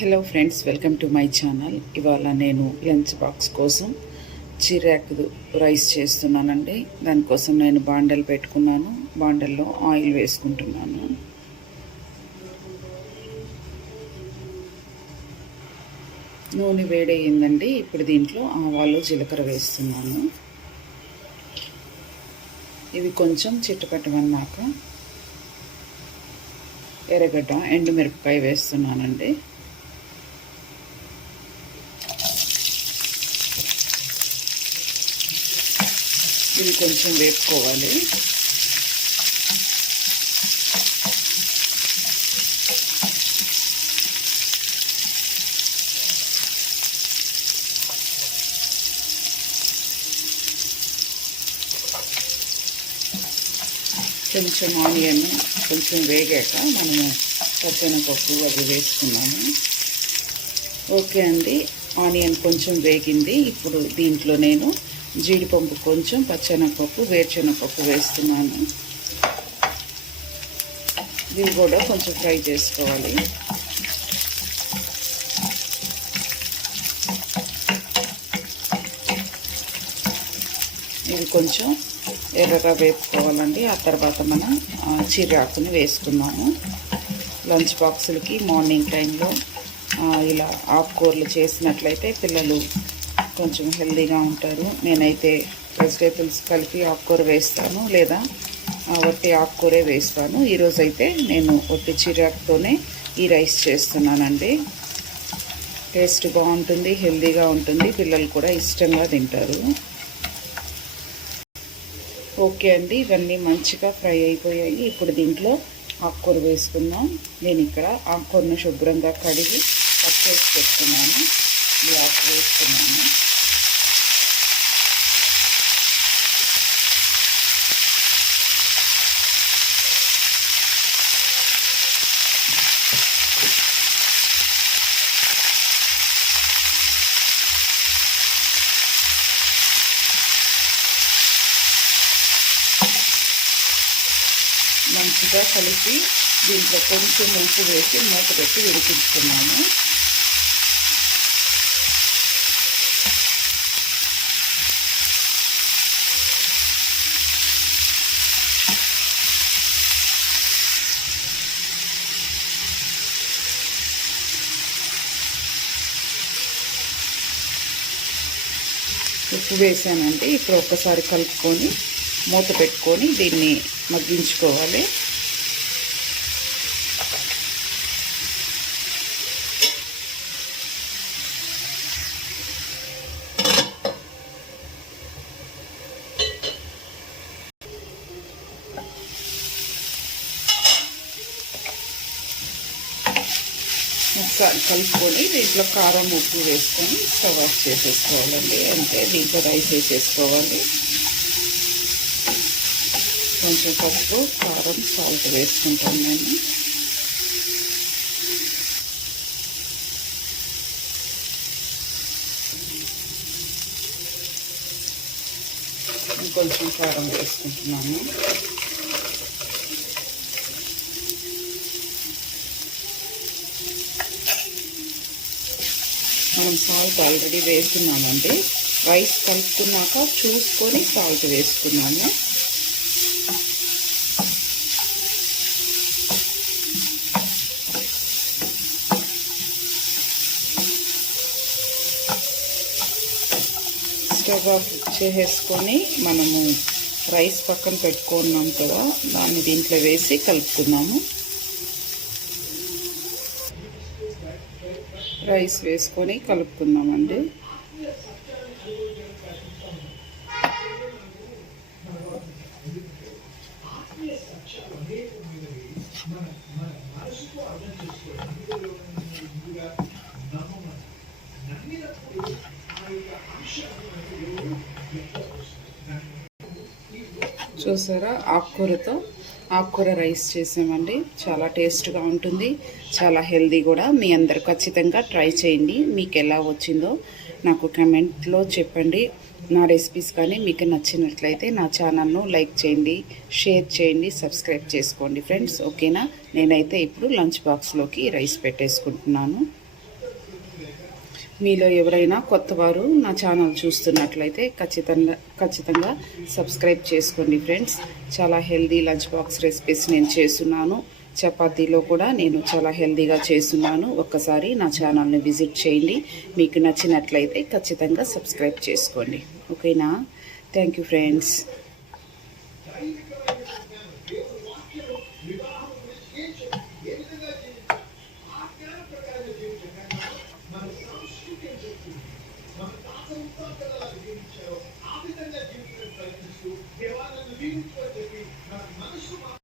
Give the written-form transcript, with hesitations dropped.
Hello friends, welcome to my channel. ఇవాళ నేను lunch box కోసం చిరాకు రైస్ చేస్తున్నానండి. దానికోసం నేను బాండల్ పెట్టుకున్నాను. బాండల్లో ఆయిల్ వేసుకుంటున్నాను. నూనె వేడయ్యిందండి. ఇప్పుడు దీంట్లో ఆవాలు జీలకర్ర వేస్తున్నాను. ఇవి కొంచెం చిట్టపట్టమన్నాక ఎర్రగడ్డ ఎండుమిరపకాయ వేస్తున్నానండి. ఇవి కొంచెం వేపుకోవాలి. కొంచెం ఆనియన్ కొంచెం వేగాక మనము పచ్చెనపప్పు అవి వేసుకున్నాము. ఓకే అండి, ఆనియన్ కొంచెం వేగింది. ఇప్పుడు దీంట్లో నేను జీడిపప్పు కొంచెం, పచ్చెనపప్పు, వేరుశెనగపప్పు వేస్తున్నాను. ఇవి కూడా కొంచెం ఫ్రై చేసుకోవాలి. ఇవి కొంచెం ఎర్రగా వేపుకోవాలండి. ఆ తర్వాత మనం చిరాకుని వేసుకున్నాము. లంచ్ బాక్సులకి మార్నింగ్ టైంలో ఇలా ఆకుకూరలు చేసినట్లయితే పిల్లలు కొంచెం హెల్తీగా ఉంటారు. నేనైతే వెజిటేబుల్స్ కలిపి ఆకుకూర వేస్తాను, లేదా వట్టి ఆకుకూరే వేస్తాను. ఈరోజైతే నేను వట్టి చిరాకుతోనే ఈ రైస్ చేస్తున్నానండి. టేస్ట్ బాగుంటుంది, హెల్తీగా ఉంటుంది, పిల్లలు కూడా ఇష్టంగా తింటారు. ఓకే అండి, ఇవన్నీ మంచిగా ఫ్రై అయిపోయాయి. ఇప్పుడు దీంట్లో ఆకుకూర వేసుకుందాం. నేను ఇక్కడ ఆకుకూరను శుభ్రంగా కడిగి కట్ చేసి పెట్టుకున్నాను. ఈ ఆకు వేసుకున్నాను. మంచిగా కలిపి దీంట్లో కొంచెం ఉప్పు వేసి మూత పెట్టి ఉడికించుకున్నాము. ఉప్పు వేసానండి. ఇప్పుడు ఒక్కసారి కలుపుకొని మూత పెట్టుకొని దీన్ని మగ్గించుకోవాలి. ఒకసారి కలుపుకొని దీంట్లో కారం ఉప్పు వేసుకొని స్టవ్ ఆఫ్ చేసేసుకోవాలండి. అంటే దీంట్లో రైస్ వేసేసుకోవాలి. కొంచెం పసుపు, కారం, సాల్ట్ వేసుకుంటాను నేను. కొంచెం కారం వేసుకుంటున్నాను. మనం సాల్ట్ ఆల్రెడీ వేస్తున్నామండి. రైస్ కలుపుకున్నాక చూసుకొని సాల్ట్ వేసుకున్నాము. స్టవ్ ఆఫ్ చేసేసుకొని మనము రైస్ పక్కన పెట్టుకున్నాం కదా, దాన్ని దీంట్లో వేసి కలుపుకున్నాము. రైస్ వేసుకొని కలుపుకుందామండి. చూసారా, ఆకుకూర రైస్ చేసామండి. చాలా టేస్ట్గా ఉంటుంది, చాలా హెల్తీ కూడా. మీ అందరు ఖచ్చితంగా ట్రై చేయండి. మీకు ఎలా వచ్చిందో నాకు కామెంట్లో చెప్పండి. నా రెసిపీస్ కానీ మీకు నచ్చినట్లయితే నా ఛానల్ను లైక్ చేయండి, షేర్ చేయండి, సబ్స్క్రైబ్ చేసుకోండి ఫ్రెండ్స్. ఓకేనా? నేనైతే ఇప్పుడు లంచ్ బాక్స్లోకి రైస్ పెట్టేసుకుంటున్నాను. మీలో ఎవరైనా కొత్తవారు నా ఛానల్ చూస్తున్నట్లయితే ఖచ్చితంగా సబ్స్క్రైబ్ చేసుకోండి ఫ్రెండ్స్. చాలా హెల్దీ లంచ్ బాక్స్ రెసిపీస్ నేను చేస్తున్నాను. చపాతీలో కూడా నేను చాలా హెల్దీగా చేస్తున్నాను. ఒక్కసారి నా ఛానల్ని విజిట్ చేయండి. మీకు నచ్చినట్లయితే ఖచ్చితంగా సబ్స్క్రైబ్ చేసుకోండి. ఓకేనా? Thank you friends.